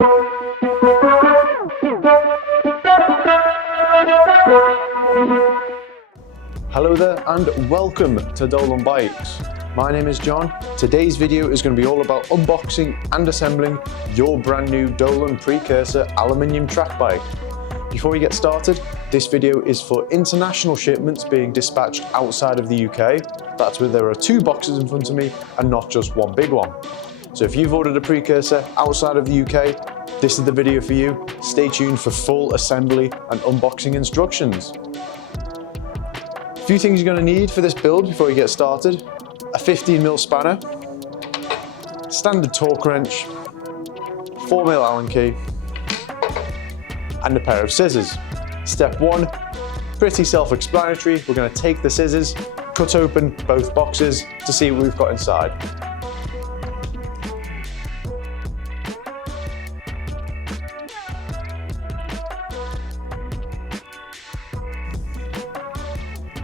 Hello there and welcome to Dolan Bikes. My name is John. Today's video is going to be all about unboxing and assembling your brand new Dolan Cursa Aluminium track bike. Before we get started, this video is for international shipments being dispatched outside of the UK. That's where there are 2 boxes in front of me and not just one big one. So if you've ordered a precursor outside of the UK, this is the video for you. Stay tuned for full assembly and unboxing instructions. A few things you're going to need for this build before you get started: a 15mm spanner, standard torque wrench, 4mm Allen key, and a pair of scissors. Step 1, pretty self-explanatory. We're going to take the scissors, cut open both boxes to see what we've got inside.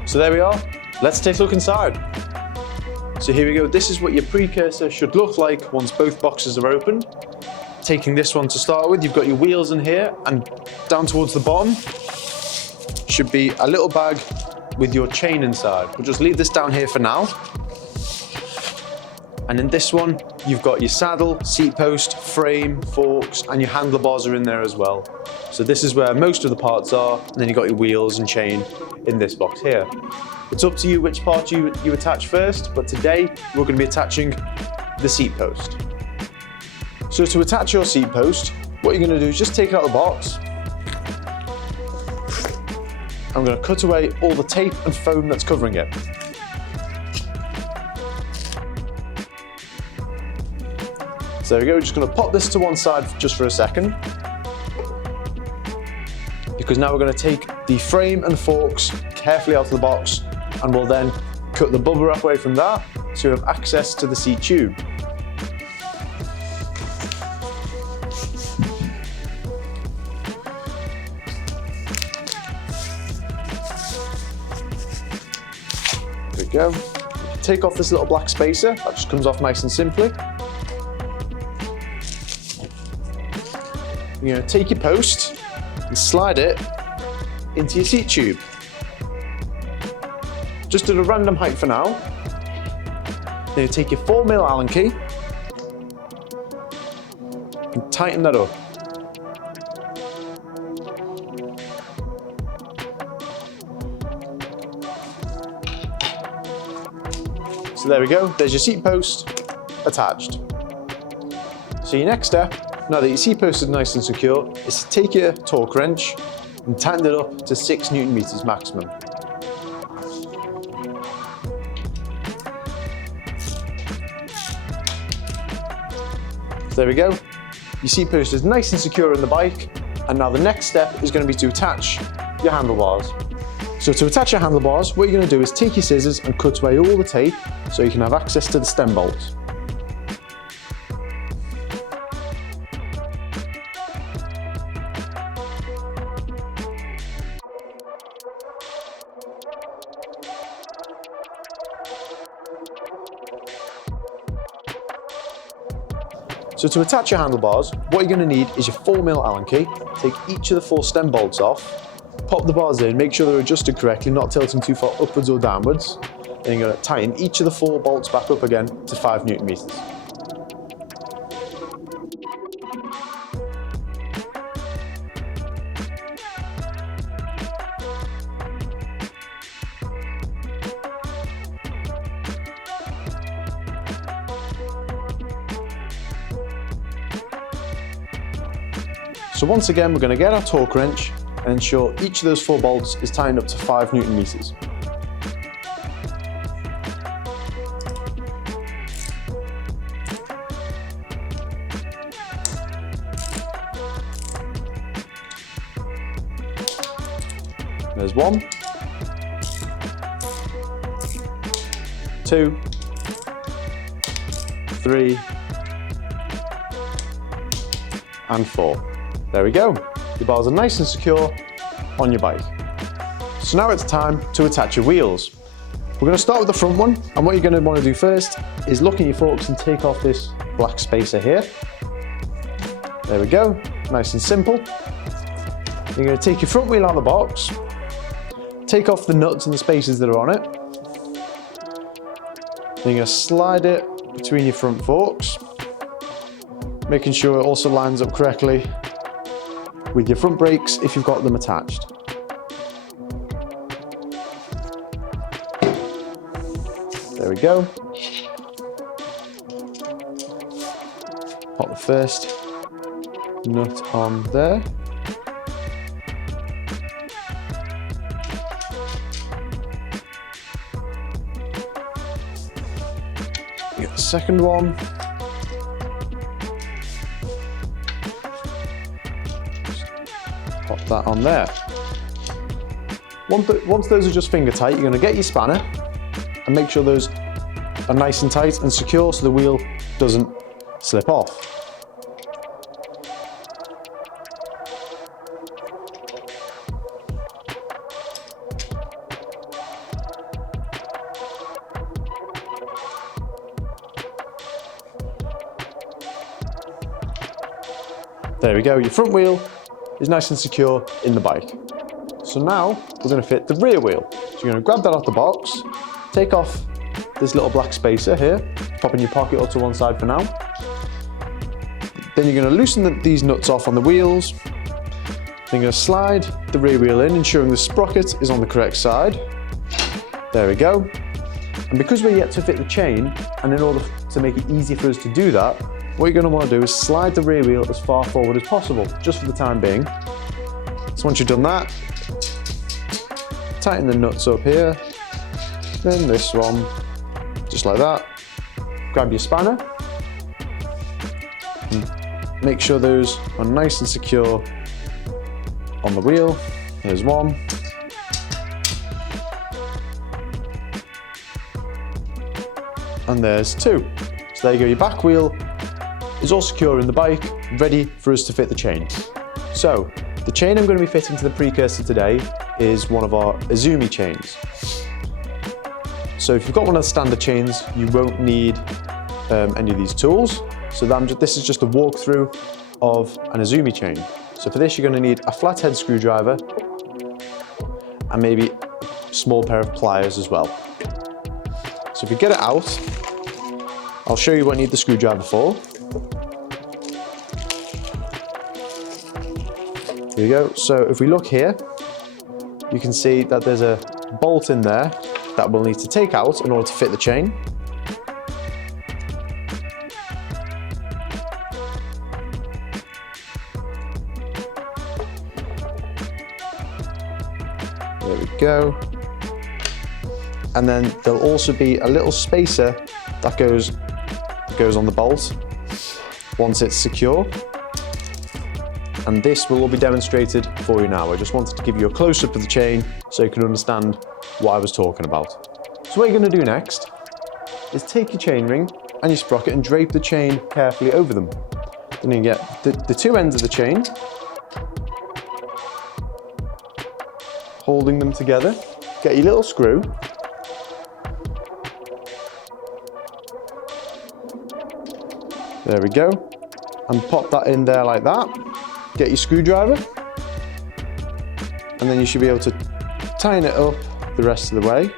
So there we are, let's take a look inside. So here we go, this is what your precursor should look like once both boxes are open. Taking this one to start with, you've got your wheels in here, and down towards the bottom should be a little bag with your chain inside. We'll just leave this down here for now. And in this one, you've got your saddle, seat post, frame, forks, and your handlebars are in there as well. So this is where most of the parts are, and then you've got your wheels and chain in this box here. It's up to you which part you attach first, but today we're going to be attaching the seat post. So to attach your seat post, what you're going to do is just take it out of the box. I'm going to cut away all the tape and foam that's covering it. So there we go, we're just going to pop this to one side just for a second, because now we're going to take the frame and forks carefully out of the box, and we'll then cut the bubble wrap away from that so you have access to the seat tube. There we go. Take off this little black spacer, that just comes off nice and simply. You're going to take your post and slide it into your seat tube. Just at a random height for now. Then you take your 4mm Allen key and tighten that up. So there we go, there's your seat post attached. So your next step, now that your seat post is nice and secure, is to take your torque wrench and tighten it up to 6 Nm maximum. So there we go, your seat post is nice and secure in the bike, and now the next step is going to be to attach your handlebars. So to attach your handlebars, what you're going to do is take your scissors and cut away all the tape so you can have access to the stem bolts. So to attach your handlebars, what you're going to need is your 4mm Allen key. Take each of the 4 stem bolts off, pop the bars in, make sure they're adjusted correctly, not tilting too far upwards or downwards. Then you're going to tighten each of the 4 bolts back up again to 5 Nm. So once again, we're going to get our torque wrench and ensure each of those 4 bolts is tightened up to 5 Nm. There's 1, 2, 3, and 4. There we go. Your bars are nice and secure on your bike. So now it's time to attach your wheels. We're going to start with the front one, and what you're going to want to do first is look at your forks and take off this black spacer here. There we go, nice and simple. You're going to take your front wheel out of the box, take off the nuts and the spaces that are on it. Then you're going to slide it between your front forks, making sure it also lines up correctly with your front brakes if you've got them attached. There we go. Pop the first nut on there. Get the second one. Pop that on there. Once those are just finger tight, you're going to get your spanner and make sure those are nice and tight and secure so the wheel doesn't slip off. There we go, your front wheel is nice and secure in the bike. So now we're going to fit the rear wheel. So you're going to grab that off the box, take off this little black spacer here, pop in your pocket or to one side for now. Then you're going to loosen these nuts off on the wheels. Then you're going to slide the rear wheel in, ensuring the sprocket is on the correct side. There we go. And because we're yet to fit the chain, and in order to make it easy for us to do that, what you're going to want to do is slide the rear wheel as far forward as possible, just for the time being. So once you've done that, tighten the nuts up here, then this one, just like that. Grab your spanner, and make sure those are nice and secure on the wheel. There's one. And there's two. So there you go, your back wheel is all secure in the bike, ready for us to fit the chain. So, the chain I'm going to be fitting to the Precursor today is one of our Izumi chains. So if you've got one of the standard chains, you won't need any of these tools. So this is just a walkthrough of an Izumi chain. So for this, you're going to need a flathead screwdriver and maybe a small pair of pliers as well. So if you get it out, I'll show you what you need the screwdriver for. Here we go. So if we look here, you can see that there's a bolt in there that we'll need to take out in order to fit the chain. There we go. And then there'll also be a little spacer that goes on the bolt once it's secure. And this will all be demonstrated for you now. I just wanted to give you a close-up of the chain so you can understand what I was talking about. So what you're going to do next is take your chain ring and your sprocket and drape the chain carefully over them. Then you get the two ends of the chain, holding them together. Get your little screw. There we go. And pop that in there like that. Get your screwdriver, and then you should be able to tighten it up the rest of the way.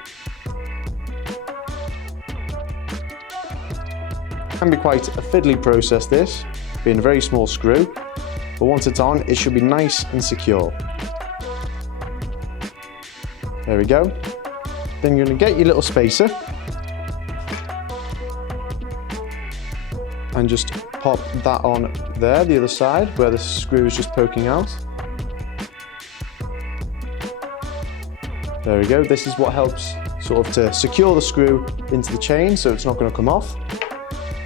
It can be quite a fiddly process, this, being a very small screw, but once it's on, it should be nice and secure. There we go. Then you're going to get your little spacer and just pop that on there, the other side, where the screw is just poking out. There we go. This is what helps sort of to secure the screw into the chain so it's not going to come off.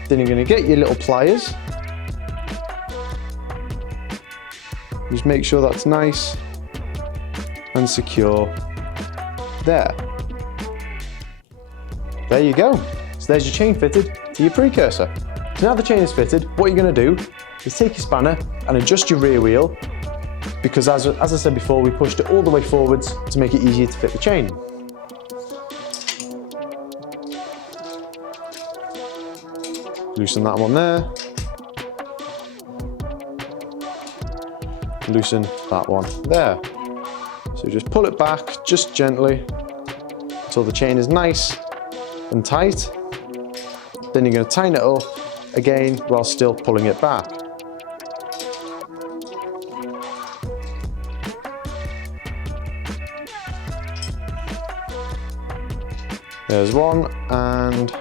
Then you're going to get your little pliers. Just make sure that's nice and secure there. There you go. So there's your chain fitted to your Precursor. So now the chain is fitted, what you're going to do is take your spanner and adjust your rear wheel, because as I said before, we pushed it all the way forwards to make it easier to fit the chain. Loosen that one there. loosen that one there. So just pull it back just gently until the chain is nice and tight. Then you're going to tighten it up again while still pulling it back. There's one, and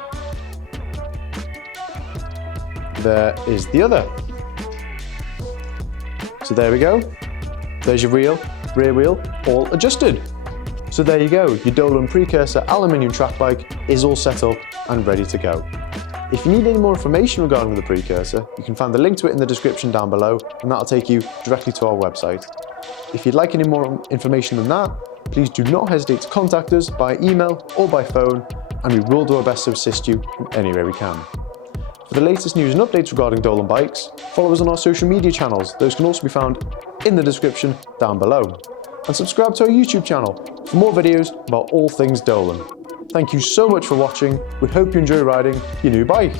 there is the other. So there we go. There's your rear wheel, all adjusted. So there you go, your Dolan Precursor aluminium track bike is all set up and ready to go. If you need any more information regarding the Precursor, you can find the link to it in the description down below, and that'll take you directly to our website. If you'd like any more information than that, please do not hesitate to contact us by email or by phone, and we will do our best to assist you in any way we can. For the latest news and updates regarding Dolan bikes, follow us on our social media channels. Those can also be found in the description down below. And subscribe to our YouTube channel for more videos about all things Dolan. Thank you so much for watching. We hope you enjoy riding your new bike.